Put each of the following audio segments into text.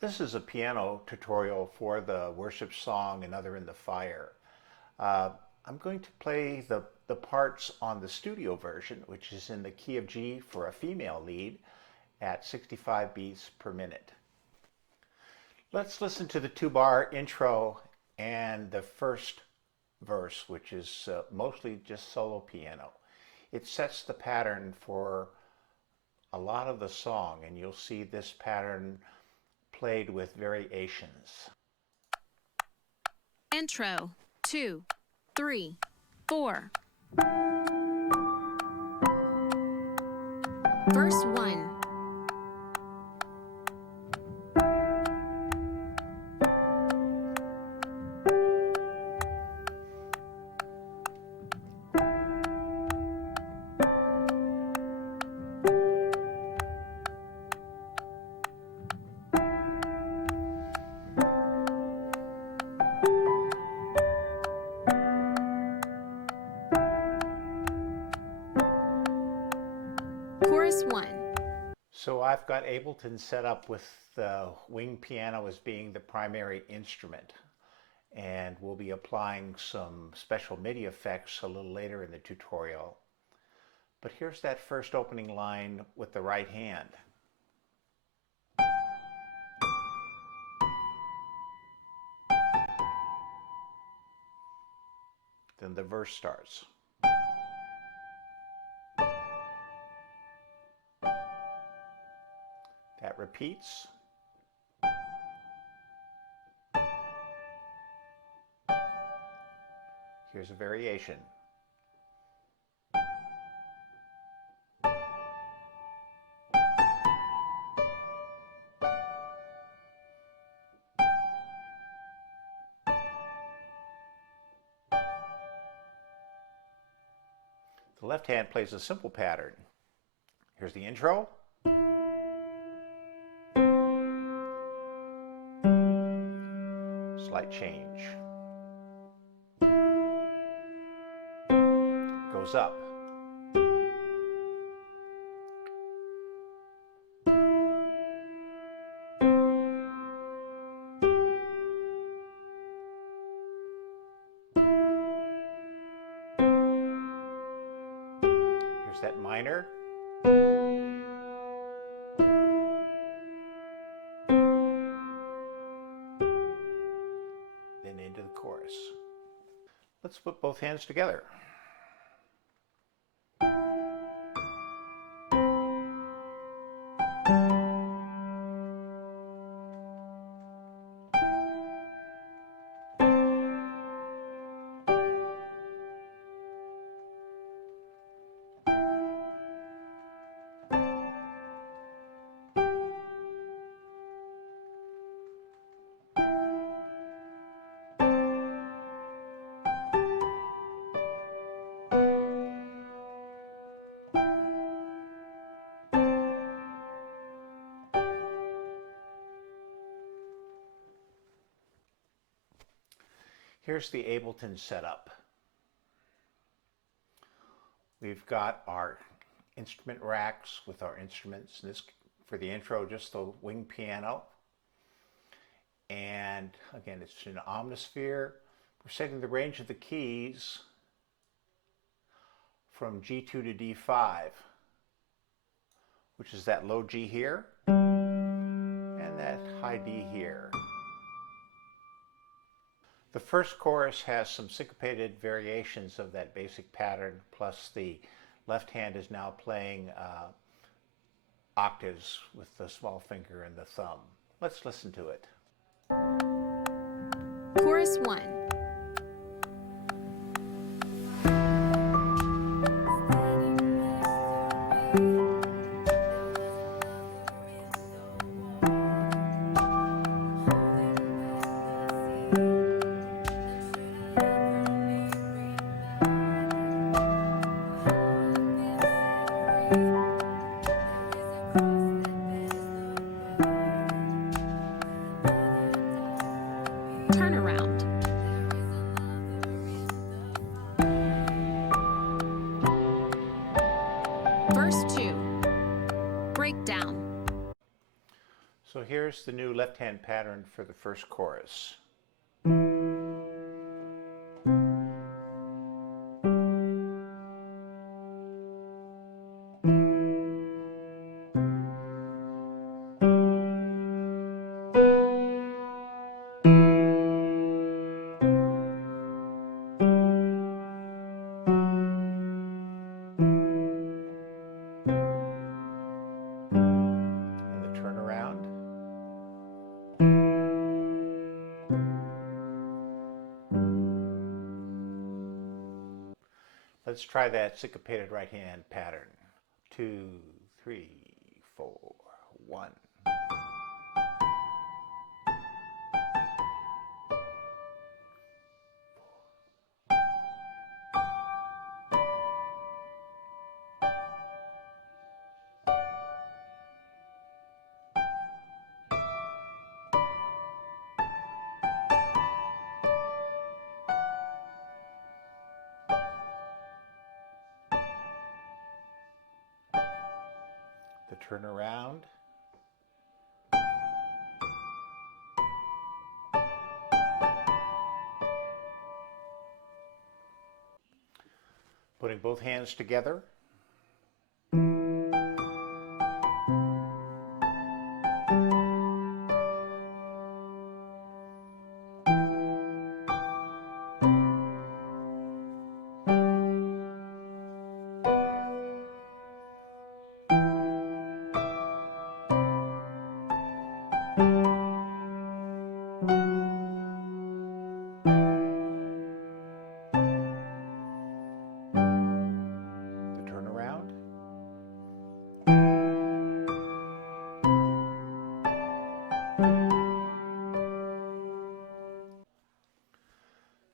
This is a piano tutorial for the worship song Another in the Fire. I'm going to play the parts on the studio version, which is in the key of G for a female lead at 65 beats per minute. Let's listen to the 2-bar intro and the first verse, which is mostly just solo piano. It sets the pattern for a lot of the song, and you'll see this pattern played with variations. Intro, 2, 3, 4. Verse 1. Chorus 1. So I've got Ableton set up with the wing piano as being the primary instrument, and we'll be applying some special MIDI effects a little later in the tutorial. But here's that first opening line with the right hand. Then the verse starts. That repeats. Here's a variation. The left hand plays a simple pattern. Here's the intro. Slight change. Goes up. Here's that minor. Then into the chorus. Let's put both hands together. Here's the Ableton setup. We've got our instrument racks with our instruments. This, for the intro, just the wing piano. And again, it's an omnisphere. We're setting the range of the keys from G2 to D5, which is that low G here and that high D here. The first chorus has some syncopated variations of that basic pattern, plus the left hand is now playing octaves with the small finger and the thumb. Let's listen to it. Chorus 1. Turnaround. here's the new left-hand pattern for the first chorus. Turnaround. Let's try that syncopated right hand pattern. 2, 3, 4, 1. The turnaround. Putting both hands together.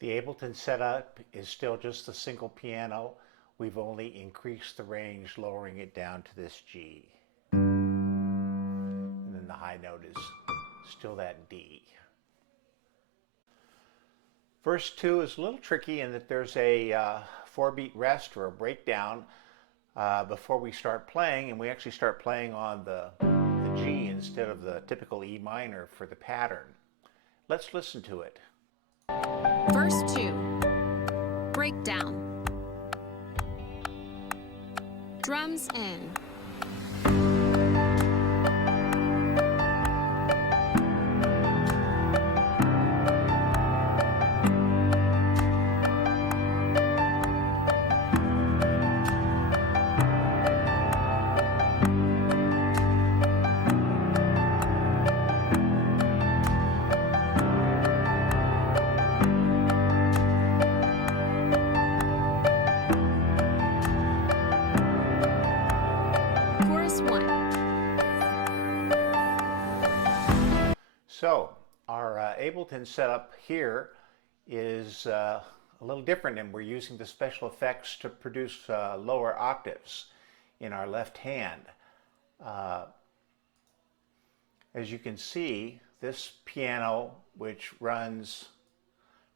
The Ableton setup is still just a single piano. We've only increased the range, lowering it down to this G. And then the high note is still that D. Verse 2 is a little tricky in that there's a 4-beat rest or a breakdown before we start playing, and we actually start playing on the G instead of the typical E minor for the pattern. Let's listen to it. Verse 2. Breakdown. Drums in. So our Ableton setup here is a little different, and we're using the special effects to produce lower octaves in our left hand. As you can see, this piano, which runs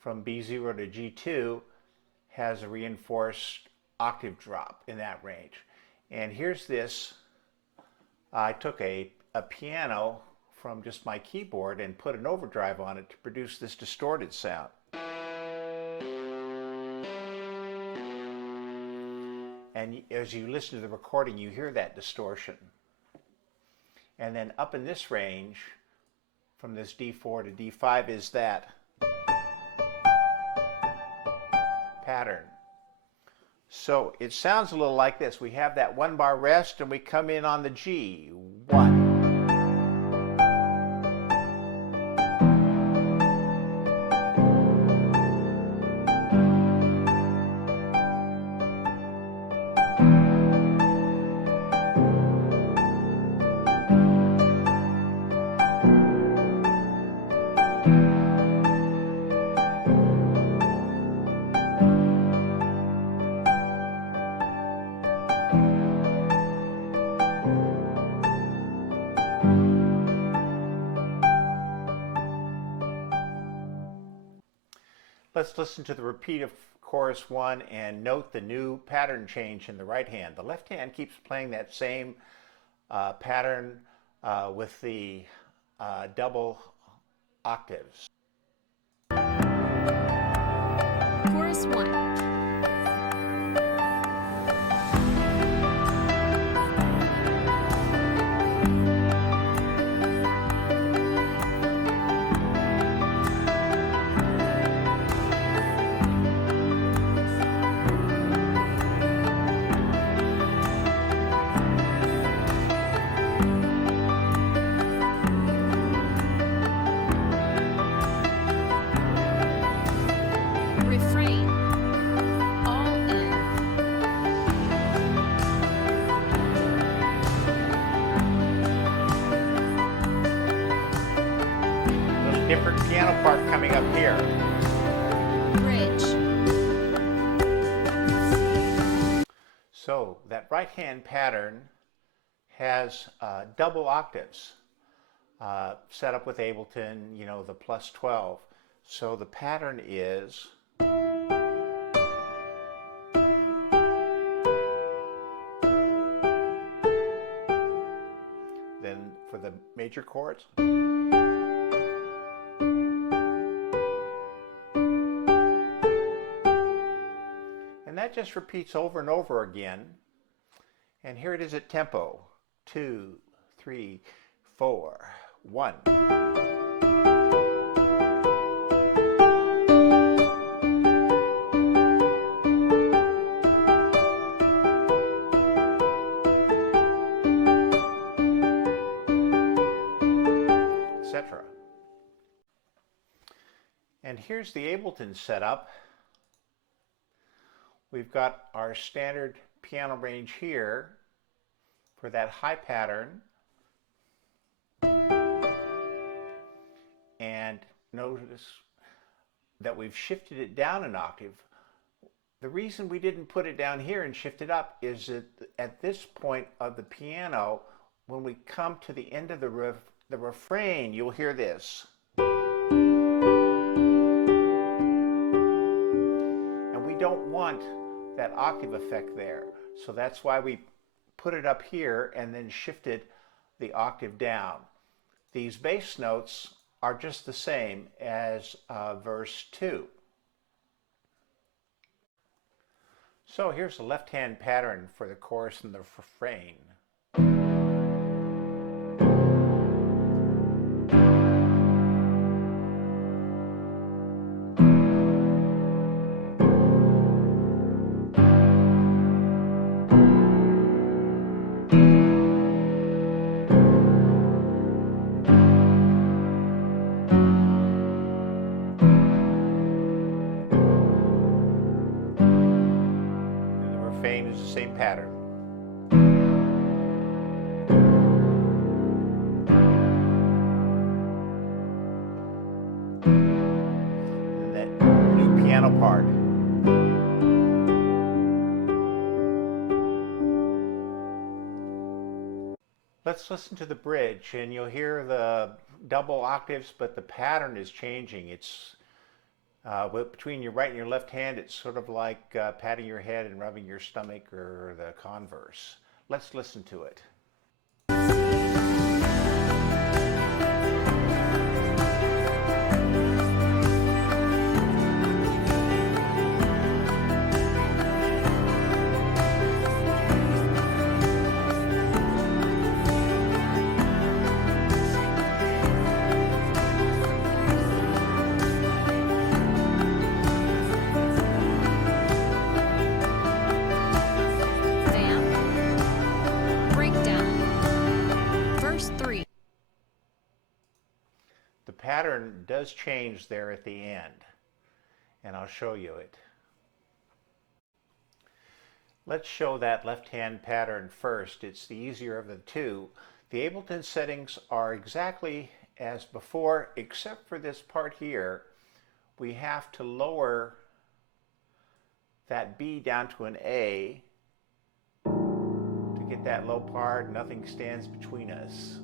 from B0 to G2, has a reinforced octave drop in that range. And here's this. I took a piano from just my keyboard and put an overdrive on it to produce this distorted sound. And as you listen to the recording, you hear that distortion. And then up in this range, from this D4 to D5, is that pattern. So it sounds a little like this. We have that 1-bar rest and we come in on the G. 1. Let's listen to the repeat of chorus 1 and note the new pattern change in the right hand. The left hand keeps playing that same pattern with the double octaves. Chorus 1. Refrain. All in. A little different piano part coming up here. Bridge. So that right hand pattern has double octaves set up with Ableton, you know, the plus 12. So the pattern is then for the major chords. And that just repeats over and over again. And here it is at tempo. 2, 3, 4, 1. Etc. And here's the Ableton setup. We've got our standard piano range here for that high pattern. And notice that we've shifted it down an octave. The reason we didn't put it down here and shift it up is that at this point of the piano, when we come to the end of the refrain, you'll hear this. And we don't want that octave effect there. So that's why we put it up here and then shifted the octave down. These bass notes are just the same as verse 2. So here's the left-hand pattern for the chorus and the refrain. Is the same pattern. And that new piano part. Let's listen to the bridge, and you'll hear the double octaves, but the pattern is changing. It's between your right and your left hand, it's sort of like patting your head and rubbing your stomach, or the converse. Let's listen to it. The pattern does change there at the end, and I'll show you it. Let's show that left-hand pattern first. It's the easier of the two. The Ableton settings are exactly as before, except for this part here. We have to lower that B down to an A to get that low part. Nothing stands between us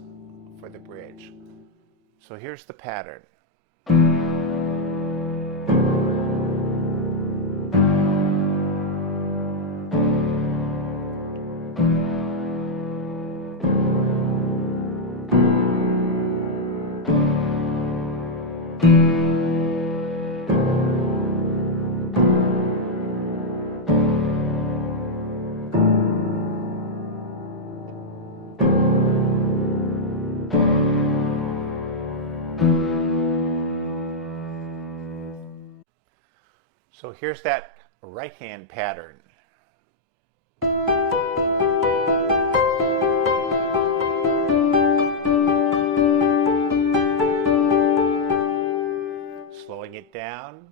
for the bridge. So here's the pattern. So here's that right hand pattern. Slowing it down.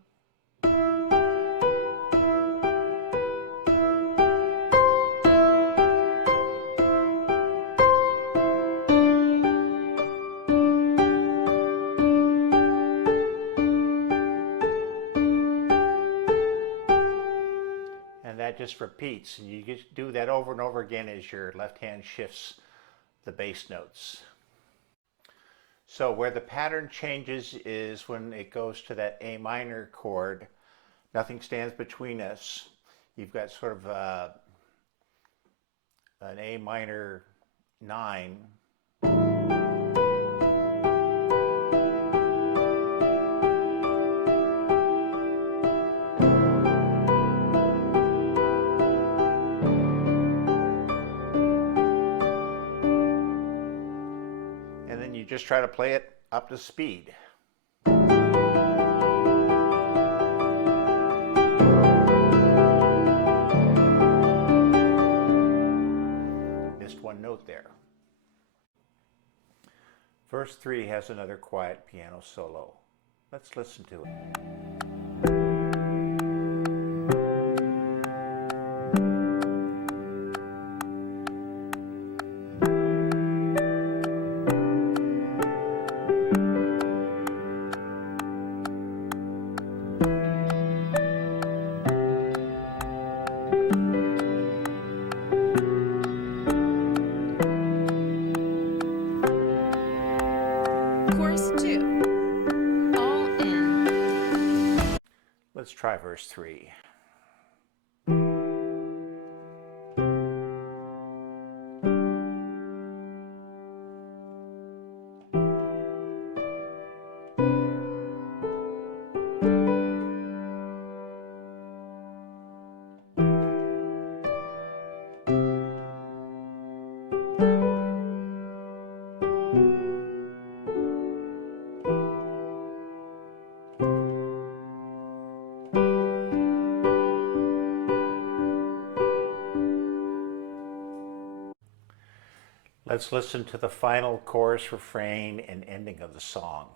And that just repeats, and you just do that over and over again as your left hand shifts the bass notes. So where the pattern changes is when it goes to that A minor chord. Nothing stands between us. You've got sort of an A minor 9. And then you just try to play it up to speed. Missed one note there. Verse 3 has another quiet piano solo. Let's listen to it. Chorus 2. All in. Let's try verse 3. Let's listen to the final chorus, refrain, and ending of the song.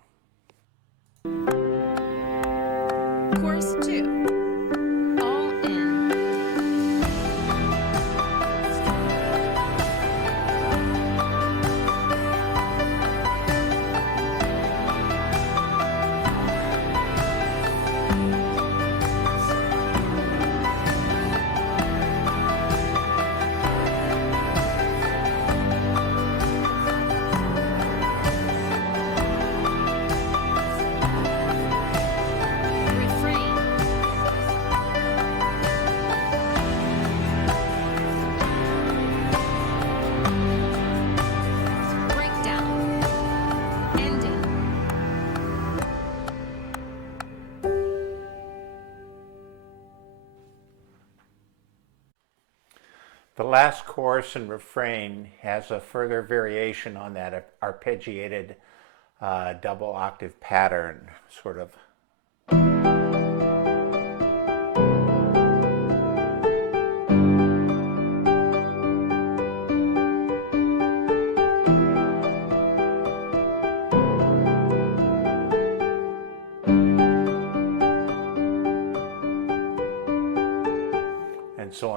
Chorus 2. All in. Refrain. Breakdown. Ending. The last chorus and refrain has a further variation on that arpeggiated double octave pattern, sort of.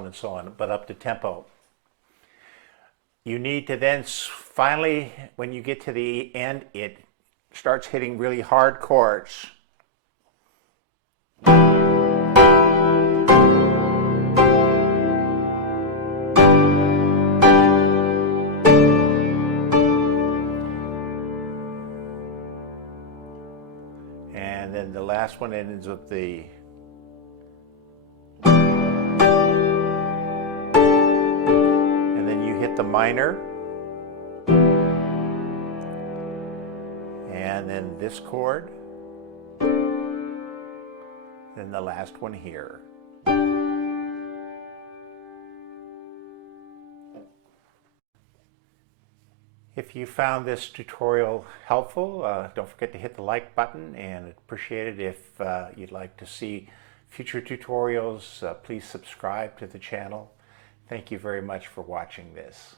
And so on, but up to tempo. You need to then finally, when you get to the end, it starts hitting really hard chords. And then the last one ends with the hit the minor, and then this chord, then the last one here. If you found this tutorial helpful, don't forget to hit the like button, and I'd appreciate it if you'd like to see future tutorials, please subscribe to the channel. Thank you very much for watching this.